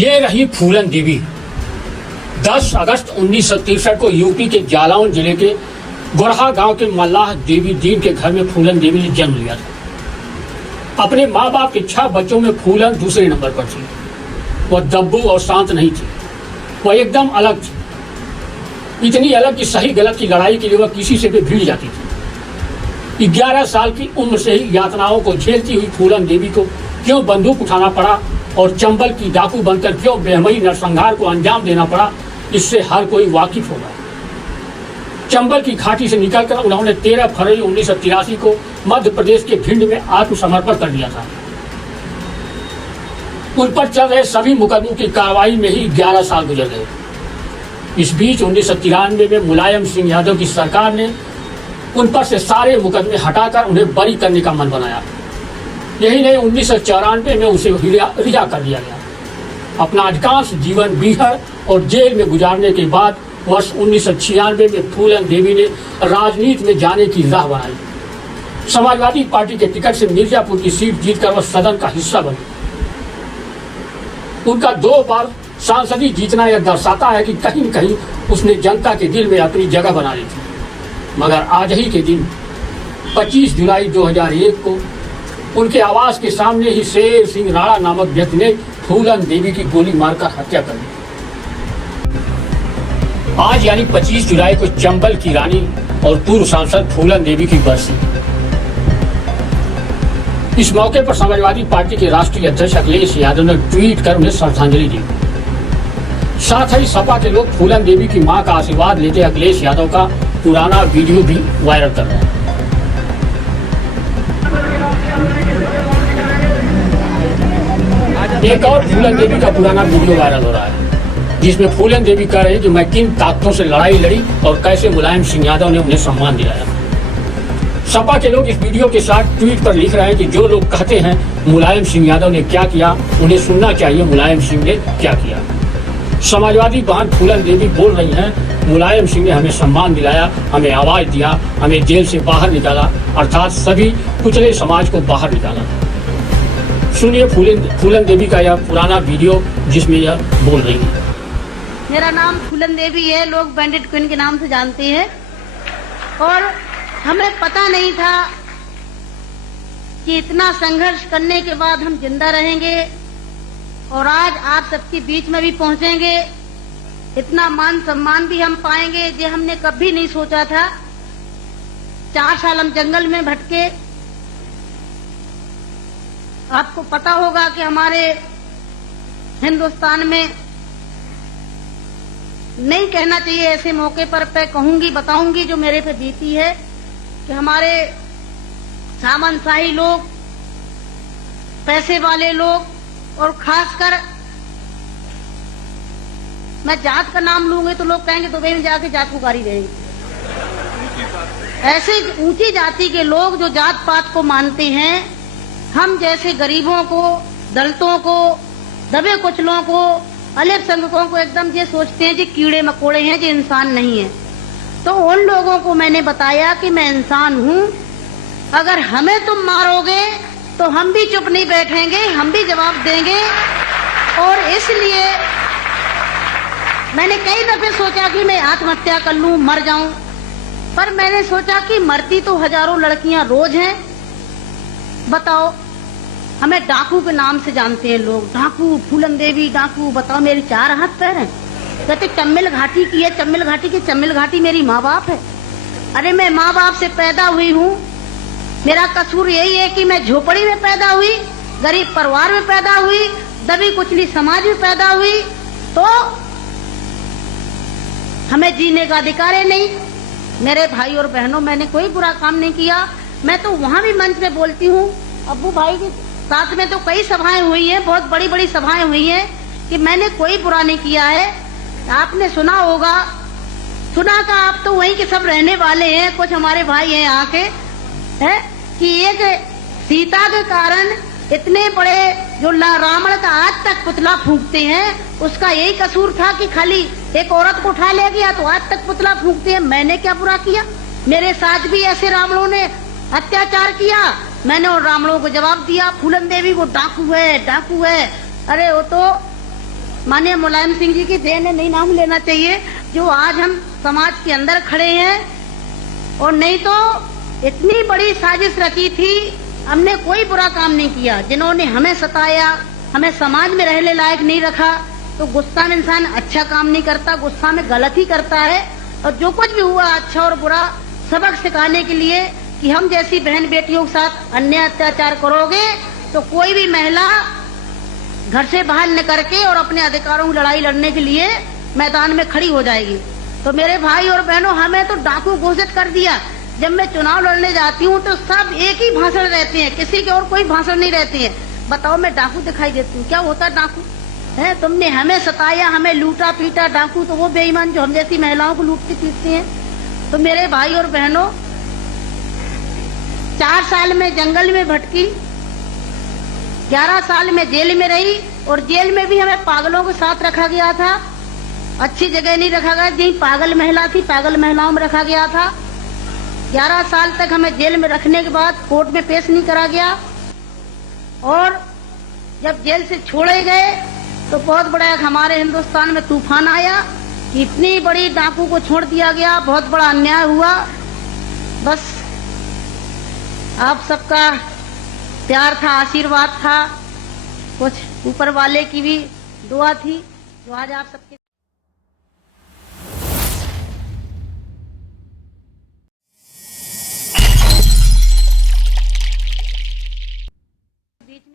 ये रही फूलन देवी। 10 अगस्त 1963 को यूपी के जालौन जिले के गोरहा गांव के मल्लाह देवी दीन के घर में फूलन देवी ने जन्म लिया था। अपने माँ बाप के 6 बच्चों में फूलन दूसरे नंबर पर थी। वह दब्बू और शांत नहीं थी, वह एकदम अलग थी। इतनी अलग कि सही गलत की लड़ाई के लिए वह किसी से भी भिड़ जाती थी। 11 साल की उम्र से ही यातनाओं को झेलती हुई फूलन देवी को क्यों बंदूक उठाना पड़ा और चंबल की डाकू बनकर क्यों बेहमई नरसंहार को अंजाम देना पड़ा, इससे हर कोई वाकिफ होगा। चंबल की घाटी से निकलकर उन्होंने 13 फरवरी 1983 को मध्य प्रदेश के भिंड में आत्मसमर्पण कर दिया था। उन पर चल रहे सभी मुकदमों की कार्रवाई में ही 11 साल गुजर गए। इस बीच 1993 में मुलायम सिंह यादव की सरकार ने उन पर से सारे मुकदमे हटाकर उन्हें बरी करने का मन बनाया। यही नहीं, 1994 में उसे रिहा कर दिया गया। अपना अधिकांश जीवन बिहार और जेल में गुजारने के बाद वर्ष 1996 में फूलन देवी ने राजनीति में जाने की राह बनाई। समाजवादी पार्टी के टिकट से मिर्जापुर की सीट जीतकर वह सदन का हिस्सा बनी। उनका 2 बार सांसदी जीतना यह दर्शाता है कि कहीं न कहीं उसने जनता के दिल में अपनी जगह बना ली थी। मगर आज ही के दिन 25 जुलाई 2001 को उनके आवास के सामने ही शेर सिंह राणा नामक व्यक्ति ने फूलन देवी की गोली मारकर हत्या कर दी। आज यानी 25 जुलाई को चंबल की रानी और पूर्व सांसद फूलन देवी की बरसी। इस मौके पर समाजवादी पार्टी के राष्ट्रीय अध्यक्ष अखिलेश यादव ने ट्वीट कर उन्हें श्रद्धांजलि दी। साथ ही सपा के लोग फूलन देवी की मां का आशीर्वाद लेते अखिलेश यादव का पुराना वीडियो भी वायरल कर रहे हैं। एक और फूलन देवी का पुराना वीडियो वायरल हो रहा है, जिसमें फूलन देवी कह रहे हैं कि मैं किन ताकतों से लड़ाई लड़ी और कैसे मुलायम सिंह यादव ने उन्हें सम्मान दिलाया। सपा के लोग इस वीडियो के साथ ट्वीट पर लिख रहे हैं कि जो लोग कहते हैं मुलायम सिंह यादव ने क्या किया, उन्हें सुनना चाहिए मुलायम सिंह ने क्या किया। समाजवादी बहन फूलन देवी बोल रही हैं, मुलायम सिंह ने हमें सम्मान दिलाया, हमें आवाज दिया, हमें जेल से बाहर निकाला, अर्थात सभी कुचले समाज को बाहर निकाला। सुनिए फूलन देवी का यह पुराना वीडियो जिसमें यह बोल रही है। मेरा नाम फूलन देवी है, लोग बैंडेड क्वीन के नाम से जानते हैं। और हमें पता नहीं था कि इतना संघर्ष करने के बाद हम जिंदा रहेंगे और आज आप सबके बीच में भी पहुंचेंगे, इतना मान सम्मान भी हम पाएंगे, ये हमने कभी नहीं सोचा था। 4 साल हम जंगल में भटके। आपको पता होगा कि हमारे हिंदुस्तान में नहीं कहना चाहिए ऐसे मौके पर मैं कहूंगी, बताऊंगी जो मेरे पे बीती है, कि हमारे सामंतशाही लोग, पैसे वाले लोग और खासकर मैं जात का नाम लूंगी तो लोग कहेंगे दुबई में जाके जात पुकारी रहेंगे। ऐसे ऊंची जाति के लोग जो जात पात को मानते हैं, हम जैसे गरीबों को, दलितों को, दबे कुचलों को, अल्पसंख्यकों को एकदम ये सोचते हैं कि कीड़े मकोड़े हैं, जो इंसान नहीं है। तो उन लोगों को मैंने बताया कि मैं इंसान हूँ, अगर हमें तुम मारोगे तो हम भी चुप नहीं बैठेंगे, हम भी जवाब देंगे। और इसलिए मैंने कई दफे सोचा कि मैं आत्महत्या कर लूं, मर जाऊं, पर मैंने सोचा कि मरती तो हजारों लड़कियां रोज हैं। बताओ, हमें डाकू के नाम से जानते हैं लोग, डाकू फूलन देवी डाकू। बताओ, मेरी 4 हाथ पैर हैं। कहते चम्मिल घाटी की है, चम्मिल घाटी की, चम्मिल घाटी मेरी माँ बाप है। अरे मैं माँ बाप से पैदा हुई हूँ, मेरा कसूर यही है कि मैं झोपड़ी में पैदा हुई, गरीब परिवार में पैदा हुई, दबी कुचली समाज में पैदा हुई, तो हमें जीने का अधिकार है नहीं। मेरे भाई और बहनों, मैंने कोई बुरा काम नहीं किया। मैं तो वहाँ भी मंच में बोलती हूँ, अब्बू भाई के साथ में तो कई सभाएं हुई हैं, बहुत बड़ी बड़ी सभाएं हुई हैं, कि मैंने कोई बुरा नहीं किया है। आपने सुना होगा, सुना का आप तो वहीं के सब रहने वाले हैं, कुछ हमारे भाई हैं यहाँ के, है कि एक सीता के कारण इतने बड़े जो रावण का आज तक पुतला फूंकते हैं, उसका यही कसूर था कि खाली एक औरत को उठा ले गया तो आज तक पुतला फूंकते हैं। मैंने क्या बुरा किया? मेरे साथ भी ऐसे रावणों ने अत्याचार किया, मैंने उन रावणों को जवाब दिया। फूलन देवी वो डाकू है, डाकू है। अरे वो तो माननीय मुलायम सिंह जी की देन है, नहीं नाम लेना चाहिए, जो आज हम समाज के अंदर खड़े हैं। और नहीं तो इतनी बड़ी साजिश रची थी, हमने कोई बुरा काम नहीं किया। जिन्होंने हमें सताया, हमें समाज में रहने लायक नहीं रखा, तो गुस्सा में इंसान अच्छा काम नहीं करता, गुस्सा में गलत ही करता है। और जो कुछ भी हुआ अच्छा और बुरा सबक सिखाने के लिए कि हम जैसी बहन बेटियों के साथ अन्याय अत्याचार करोगे तो कोई भी महिला घर से बाहर निकल के और अपने अधिकारों की लड़ाई लड़ने के लिए मैदान में खड़ी हो जाएगी। तो मेरे भाई और बहनों, हमें तो डाकू घोषित कर दिया। जब मैं चुनाव लड़ने जाती हूँ तो सब एक ही भाषण रहते हैं, किसी के और कोई भाषण नहीं रहते हैं। बताओ, मैं डाकू दिखाई देती हूँ? क्या होता डाकू है? तुमने हमें सताया, हमें लूटा पीटा। डाकू तो वो बेईमान जो हम जैसी महिलाओं को लूटती पीटते हैं। तो मेरे भाई और बहनों, 4 साल में जंगल में भटकी, 11 साल में जेल में रही, और जेल में भी हमें पागलों के साथ रखा गया था। अच्छी जगह नहीं रखा गया, जहीं पागल महिला थी पागल महिलाओं में रखा गया था। 11 साल तक हमें जेल में रखने के बाद कोर्ट में पेश नहीं करा गया, और जब जेल से छोड़े गए तो बहुत बड़ा हमारे हिंदुस्तान में तूफान आया कि इतनी बड़ी डाकू को छोड़ दिया गया, बहुत बड़ा अन्याय हुआ। बस आप सबका प्यार था, आशीर्वाद था, कुछ ऊपर वाले की भी दुआ थी जो आज आप सबके